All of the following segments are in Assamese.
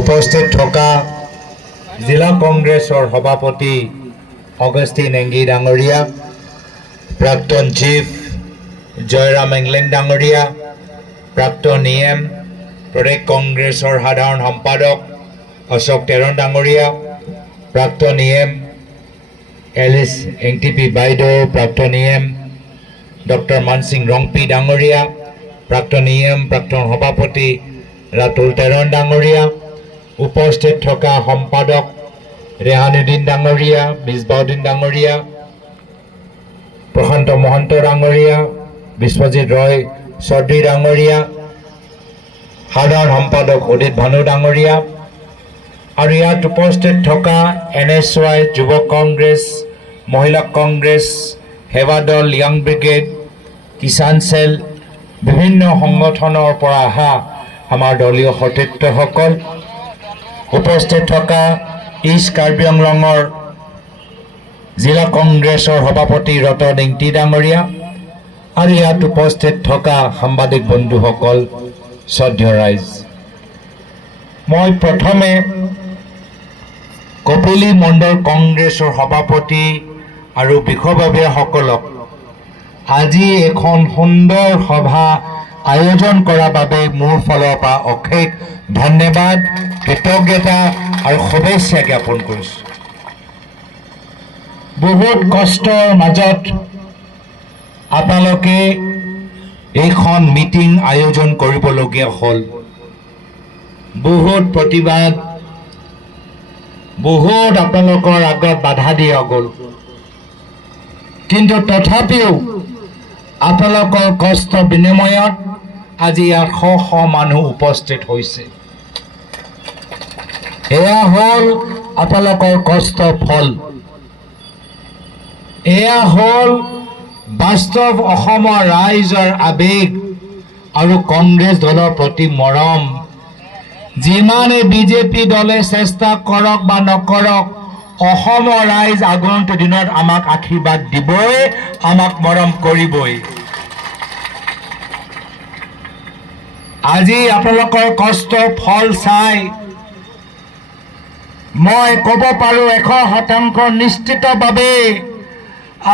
উপস্থিত থকা জিলা কংগ্ৰেছৰ সভাপতি অগষ্টিন এংগি ডাঙৰীয়া, প্ৰাক্তন চিফ জয়ৰাম এংলেং ডাঙৰীয়া, প্ৰাক্তন EM প্ৰদেশ কংগ্ৰেছৰ সাধাৰণ সম্পাদক অশোক তেৰণ ডাঙৰীয়া, প্ৰাক্তন EM এলিছ এংটিপি বাইদেউ, প্ৰাক্তন EM ডক্টৰ মানসিং ৰংপি ডাঙৰীয়া, প্ৰাক্তন EM প্ৰাক্তন সভাপতি ৰাতুল তেৰণ ডাঙৰীয়া, উপস্থিত থকা সম্পাদক ৰেহানুদ্দিন ডাঙৰীয়া, মিছবাউদ্দিন ডাঙৰীয়া, প্ৰশান্ত মহন্ত ডাঙৰীয়া, বিশ্বজিৎ ৰয় চৌধুৰী ডাঙৰীয়া, সাধাৰণ সম্পাদক উদিত ভানু ডাঙৰীয়া, আৰু ইয়াত উপস্থিত থকা NSY যুৱ কংগ্ৰেছ, মহিলা কংগ্ৰেছ, সেৱা দল, য়াং ব্ৰিগেড, কিষাণ চেল, বিভিন্ন সংগঠনৰ পৰা অহা আমাৰ দলীয় সতীৰ্থসকল, উপস্থিত থকা ইষ্ট কাৰ্বি আংলঙৰ জিলা কংগ্ৰেছৰ সভাপতি ৰতন ইংতি ডাঙৰীয়া, আৰু ইয়াত উপস্থিত থকা সাংবাদিক বন্ধুসকল, শ্ৰদ্ধেয় ৰাইজ, মই প্ৰথমে কপিলী মণ্ডল কংগ্ৰেছৰ সভাপতি আৰু বিষয়ববীয়াসকলক আজি এখন সুন্দৰ সভা আয়োজন কৰাৰ বাবে মোৰ ফালৰ পৰা অশেষ ধন্যবাদ, কৃতজ্ঞতা আৰু শুভেচ্ছা জ্ঞাপন কৰিছোঁ। বহুত কষ্টৰ মাজত আপোনালোকে এইখন মিটিং আয়োজন কৰিবলগীয়া হ'ল। বহুত প্ৰতিবাদ, বহুত আপোনালোকৰ আগত বাধা দিয়া গ'ল, কিন্তু তথাপিও আপোনালোকৰ কষ্ট বিনিময়ত আজি ইয়াত শ শ মানুহ উপস্থিত হৈছে। এয়া হ'ল আপোনালোকৰ কষ্ট ফল, এয়া হ'ল বাস্তৱ অসমৰ ৰাইজৰ আবেগ আৰু কংগ্ৰেছ দলৰ প্ৰতি মৰম। যিমানে বিজেপি দলে চেষ্টা কৰক বা নকৰক, অসমৰ ৰাইজ আগন্তুক দিনত আমাক আশীৰ্বাদ দিবই, আমাক মৰম কৰিবই। আজি আপোনালোকৰ কষ্ট ফল চাই মই ক'ব পাৰোঁ 100% নিশ্চিতভাৱে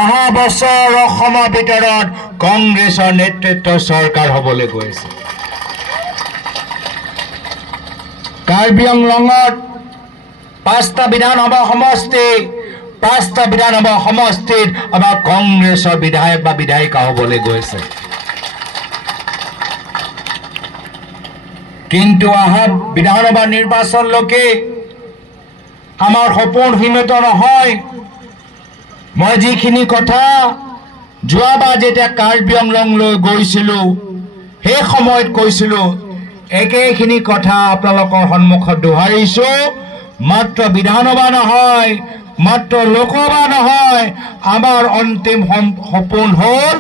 অহা বছৰ অসমৰ ভিতৰত কংগ্ৰেছৰ নেতৃত্বৰ চৰকাৰ হ'বলৈ গৈ আছে। কাৰ্বি আংলঙত 5টা বিধানসভা সমষ্টি, 5টা বিধানসভা সমষ্টিত আমাৰ কংগ্ৰেছৰ বিধায়ক বা বিধায়িকা হ'বলৈ গৈছে। কিন্তু অহা বিধানসভা নিৰ্বাচনলৈকে আমাৰ সপোন সীমিত নহয়। মই যিখিনি কথা যোৱাবাৰ যেতিয়া কাৰ্বি আংলঙলৈ গৈছিলোঁ সেই সময়ত কৈছিলোঁ, একেখিনি কথা আপোনালোকৰ সন্মুখত দোহাৰিছোঁ। মাত্ৰ বিধানসভা নহয়, মাত্ৰ লোকসভা নহয়, আমাৰ অন্তিম সপোন হ'ল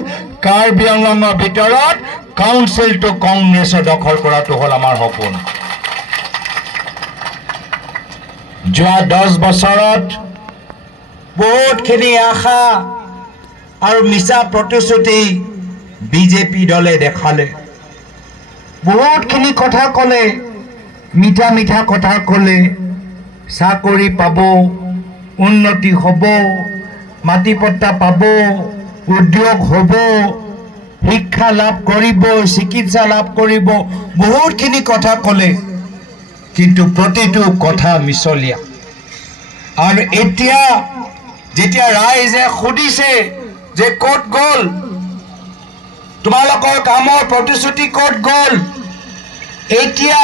কাৰ্বি আংলঙৰ ভিতৰত কাউন্সিলটো কংগ্ৰেছৰ দখল কৰাটো হ'ল আমাৰ সপোন। যোৱা 10 বছৰত বহুতখিনি আশা আৰু মিছা প্ৰতিশ্ৰুতি বিজেপি দলে দেখালে। বহুতখিনি কথা ক'লে, মিঠা মিঠা কথা ক'লে, চাকৰি পাব, উন্নতি হ'ব, মাটি পট্টা পাব, উদ্যোগ হ'ব, শিক্ষা লাভ কৰিব, চিকিৎসা লাভ কৰিব, বহুতখিনি কথা ক'লে, কিন্তু প্ৰতিটো কথা মিছলীয়া। আৰু এতিয়া যেতিয়া ৰাইজে সুধিছে যে ক'ত গ'ল তোমালোকৰ কামৰ প্ৰতিশ্ৰুতি, ক'ত গ'ল, এতিয়া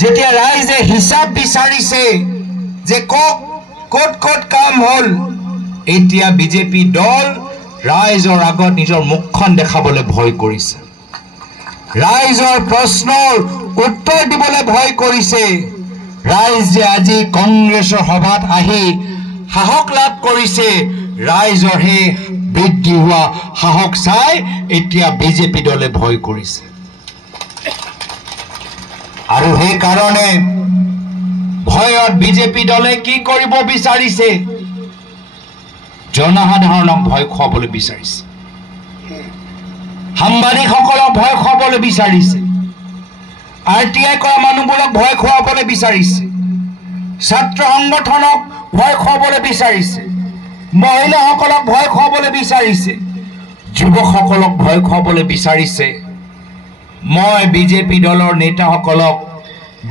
যেতিয়া ৰাইজে হিচাপ বিচাৰিছে যে ক'ত ক'ত কাম হ'ল, এতিয়া বিজেপি দল ৰাইজৰ আগত নিজৰ মুখখন দেখাবলৈ ভয় কৰিছে, ৰাইজৰ প্ৰশ্নৰ উত্তৰ দিবলৈ ভয় কৰিছে। ৰাইজে আজি কংগ্ৰেছৰ সভাত আহি সাহস লাভ কৰিছে। ৰাইজৰ সেই বৃদ্ধি হোৱা সাহস চাই এতিয়া বিজেপি দলে ভয় কৰিছে। আৰু সেইকাৰণে ভয়ত বিজেপি দলে কি কৰিব বিচাৰিছে, জনসাধাৰণক ভয় খুৱাবলৈ বিচাৰিছে, সাংবাদিকসকলক ভয় খুৱাবলৈ বিচাৰিছে। RTI কৰা মানুহবোৰক ভয় খুৱাবলৈ বিচাৰিছে, ছাত্ৰ সংগঠনক ভয় খুৱাবলৈ বিচাৰিছে, মহিলাসকলক ভয় খুৱাবলৈ বিচাৰিছে, যুৱকসকলক ভয় খুৱাবলৈ বিচাৰিছে। মই বিজেপি দলৰ নেতাসকলক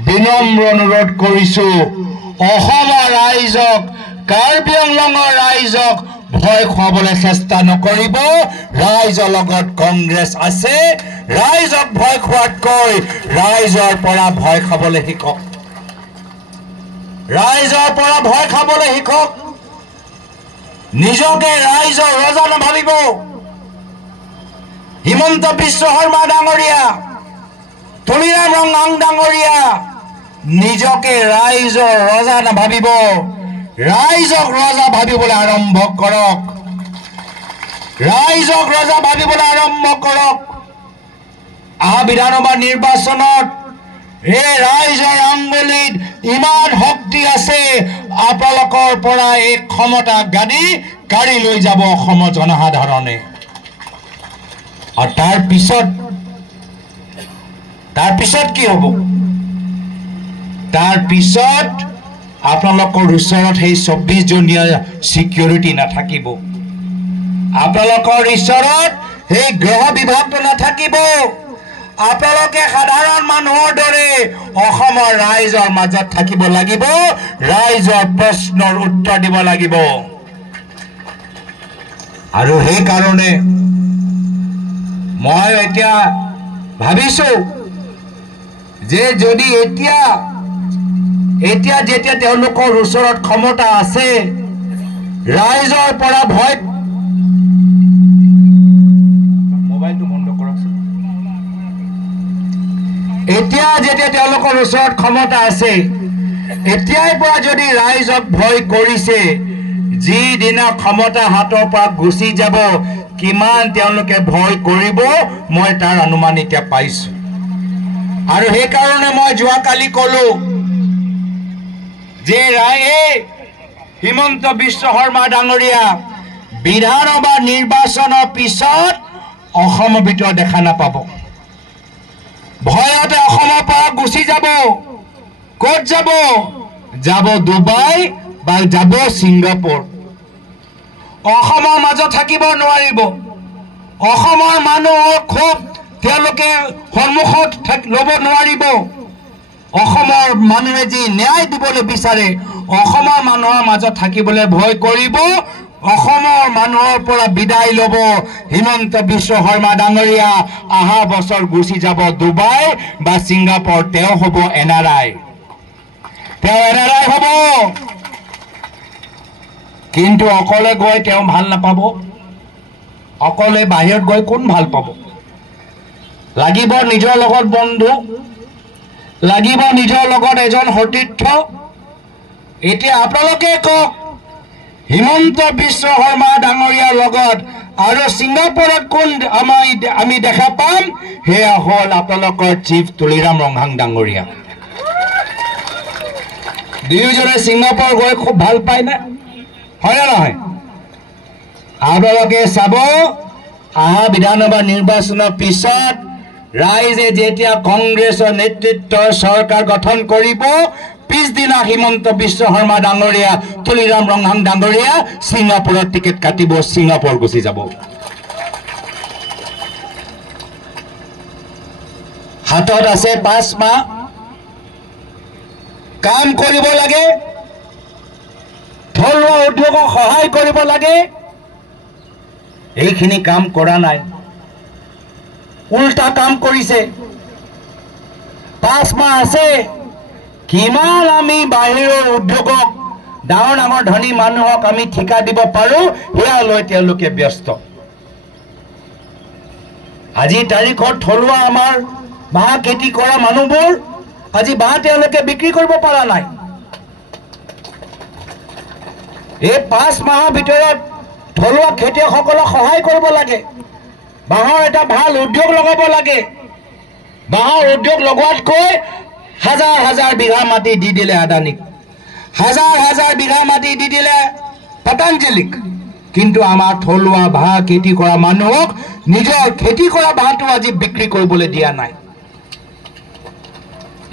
বিনম্ৰ অনুৰোধ কৰিছো, অসমৰ ৰাইজক, কাৰ্বি আংলঙৰ ৰাইজক ভয় খুৱাবলৈ চেষ্টা নকৰিব। ৰাইজৰ লগত কংগ্ৰেছ আছে, ৰাইজক ভয় খোৱাতকৈ ৰাইজৰ পৰা ভয় খাবলৈ শিকক, ৰাইজৰ পৰা ভয় খাবলৈ শিকক। নিজকে ৰাইজৰ ৰজা নাভাবিব। হিমন্ত বিশ্ব শৰ্মা ডাঙৰীয়া, তুলিৰাম ৰংহাং ডাঙৰীয়া নিজকে ৰাইজৰ ৰজা নাভাবিব, ৰাইজক ৰজা ভাবিবলৈ আৰম্ভ কৰক, ৰাইজক ৰজা ভাবিবলৈ আৰম্ভ কৰক। অহা বিধানসভা নিৰ্বাচনত এই ৰাইজৰ আঙ্গুলিত ইমান শক্তি আছে, আপোনালোকৰ পৰা এই ক্ষমতা গাড়ী কাঢ়ি লৈ যাব অসমৰ জনসাধাৰণে। আৰু তাৰ পিছত কি হ'ব? তাৰ পিছত আপোনালোকৰ ওচৰত সেই 24 জনীয়া সিকিউৰিটি নাথাকিব, আপোনালোকৰ ওচৰত সেই গৃহ বিভাগটো নাথাকিব। আপোনালোকে সাধাৰণ মানুহৰ দৰে অসমৰ ৰাইজৰ মাজত থাকিব লাগিব, ৰাইজৰ প্ৰশ্নৰ উত্তৰ দিব লাগিব। আৰু সেইকাৰণে মই এতিয়া ভাবিছো যে যদি এতিয়া যেতিয়া তেওঁলোকৰ ওচৰত ক্ষমতা আছে, ৰাইজৰ পৰা ভয়, মোবাইলটো বন্ধ কৰকচোন। এতিয়া যেতিয়া তেওঁলোকৰ ওচৰত ক্ষমতা আছে, এতিয়াৰ পৰা যদি ৰাইজক ভয় কৰিছে, যিদিনা ক্ষমতা হাতৰ পৰা গুচি যাব কিমান তেওঁলোকে ভয় কৰিব, মই তাৰ অনুমান এতিয়া পাইছো। আৰু সেইকাৰণে মই যোৱাকালি কলো যে হিমন্ত বিশ্ব শৰ্মা ডাঙৰীয়া বিধানসভা নিৰ্বাচনৰ পিছত অসমৰ ভিতৰত দেখা নাপাব, ভয়তে অসমৰ পৰা গুচি যাব। ক'ত যাব? যাব ডুবাই বা যাব ছিংগাপুৰ। অসমৰ মাজত থাকিব নোৱাৰিব। অসমৰ মানুহৰ খুব তেওঁলোকে সন্মুখত ল'ব নোৱাৰিব। অসমৰ মানুহে যি ন্যায় দিবলৈ বিচাৰে, অসমৰ মানুহৰ মাজত থাকিবলৈ ভয় কৰিব। অসমৰ মানুহৰ পৰা বিদায় ল'ব হিমন্ত বিশ্ব শৰ্মা ডাঙৰীয়া। অহা বছৰ গুচি যাব ডুবাই বা ছিংগাপুৰ। তেওঁ হ'ব NRI, তেওঁ NRI হ'ব। কিন্তু অকলে গৈ তেওঁ ভাল নাপাব, অকলে বাহিৰত গৈ কোন ভাল পাব? লাগিব নিজৰ লগত বন্ধু, লাগিব নিজৰ লগত এজন সতীৰ্থ। এতিয়া আপোনালোকে কওক, হিমন্ত বিশ্ব শৰ্মা ডাঙৰীয়াৰ লগত আৰু ছিংগাপুৰত কোন আমি দেখা পাম? সেয়া হ'ল আপোনালোকৰ চিফ তুলিৰাম ৰংহাং ডাঙৰীয়া। দুয়োজনে ছিংগাপুৰ গৈ খুব ভাল পায় না, হয় নে নহয়? আপোনালোকে চাব, অহা বিধানসভা নিৰ্বাচনৰ পিছত ৰাইজে যেতিয়া কংগ্ৰেছৰ নেতৃত্বৰ চৰকাৰ গঠন কৰিব, পিছদিনা হিমন্ত বিশ্ব শৰ্মা ডাঙৰীয়া, তুলিৰাম ৰংহাং ডাঙৰীয়া ছিংগাপুৰত টিকেট কাটিব, ছিংগাপুৰ গুচি যাব। হাতত আছে 5 মাহ, কাম কৰিব লাগে, থলুৱা উদ্যোগক সহায় কৰিব লাগে। এইখিনি কাম কৰা নাই, উল্টা কাম কৰিছে। 5 মাহ আছে, কিমান আমি বাহিৰৰ উদ্যোগক, ডাঙৰ ডাঙৰ ধনী মানুহক আমি ঠিকা দিব পাৰো, সেয়া লৈ তেওঁলোকে ব্যস্ত। আজি তাৰিখত থলুৱা আমাৰ বাঁহ খেতি কৰা মানুহবোৰ আজি বাঁহ তেওঁলোকে বিক্ৰী কৰিব পৰা নাই। এই 5 মাহৰ ভিতৰত থলুৱা খেতিয়কসকলক সহায় কৰিব লাগে, বাঁহৰ এটা ভাল উদ্যোগ লগাব লাগে। বাঁহৰ উদ্যোগ লগোৱাতকৈ হাজাৰ হাজাৰ বিঘা মাটি দি দিলে আদানীক, হাজাৰ হাজাৰ বিঘা মাটি দি দিলে পতঞ্জলিক, কিন্তু আমাৰ থলুৱা বাঁহ খেতি কৰা মানুহক নিজৰ খেতি কৰা বাঁহটো আজি বিক্ৰী কৰিবলৈ দিয়া নাই।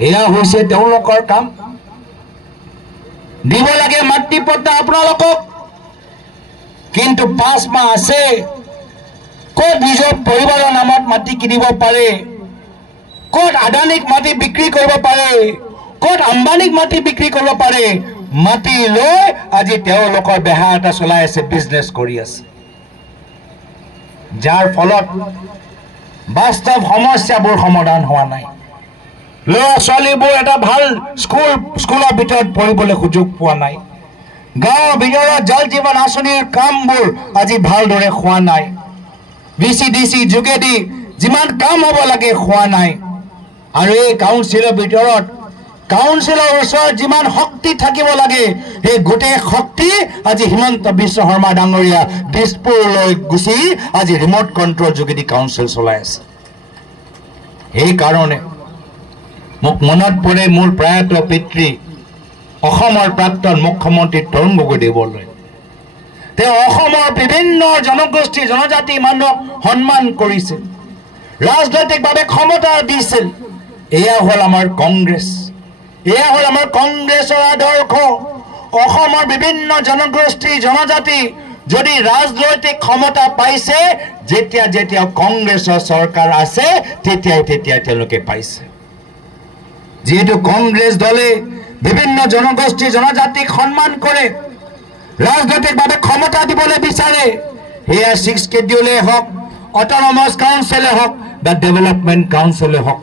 এয়া হৈছে তেওঁলোকৰ কাম দিব লাগে মাটি পট্টা আপোনালোকক কিন্তু 5 মাহ আছে ক'ত নিজৰ পৰিবাৰৰ নামত মাটি কিনিব পাৰে ক'ত আদানীক মাটি বিক্ৰী কৰিব পাৰে ক'ত আম্বানীক মাটি বিক্ৰী কৰিব পাৰে মাটি লৈ আজি তেওঁলোকৰ বেহা এটা চলাই আছে বিজনেছ কৰি আছে যাৰ ফলত বাস্তৱ সমস্যাবোৰ সমাধান হোৱা নাই ল'ৰা ছোৱালীবোৰ এটা ভাল স্কুলৰ ভিতৰত পঢ়িবলৈ সুযোগ পোৱা নাই গাঁৱৰ ভিতৰত জল জীৱন আঁচনিৰ কামবোৰ আজি ভালদৰে হোৱা নাই VCDC যোগেদি যিমান কাম হ'ব লাগে হোৱা নাই আৰু এই কাউন্সিলৰ ভিতৰত কাউন্সিলৰ ওচৰত যিমান শক্তি থাকিব লাগে এই গোটেই শক্তি আজি হিমন্ত বিশ্ব শৰ্মা ডাঙৰীয়া দিছপুৰলৈ গুচি আজি ৰিমোট কন্ট্ৰল যোগেদি কাউন্সিল চলাই আছে এই কাৰণে মোক মনত পৰে মোৰ প্ৰয়াত পিতৃ অসমৰ প্ৰাক্তন মুখ্যমন্ত্ৰী তৰুণ গগৈদেৱলৈ তেওঁ অসমৰ বিভিন্ন জনগোষ্ঠী জনজাতি মানুহক সন্মান কৰিছিল ৰাজনৈতিকভাৱে ক্ষমতা দিছিল এয়া হ'ল আমাৰ কংগ্ৰেছ এয়া হ'ল আমাৰ কংগ্ৰেছৰ আদৰ্শ অসমৰ বিভিন্ন জনগোষ্ঠী জনজাতি যদি ৰাজনৈতিক ক্ষমতা পাইছে যেতিয়া যেতিয়া কংগ্ৰেছৰ চৰকাৰ আছে তেতিয়া তেওঁলোকে পাইছে যেহেতু কংগ্ৰেছ দলে বিভিন্ন জনগোষ্ঠী জনজাতিক সন্মান কৰে ৰাজনৈতিকভাৱে ক্ষমতা দিবলৈ বিচাৰে এয়া 6 স্কেডিউলে হওক অট'নমাছ কাউন্সিলে হওক বা ডেভেলপমেণ্ট কাউন্সিলে হওক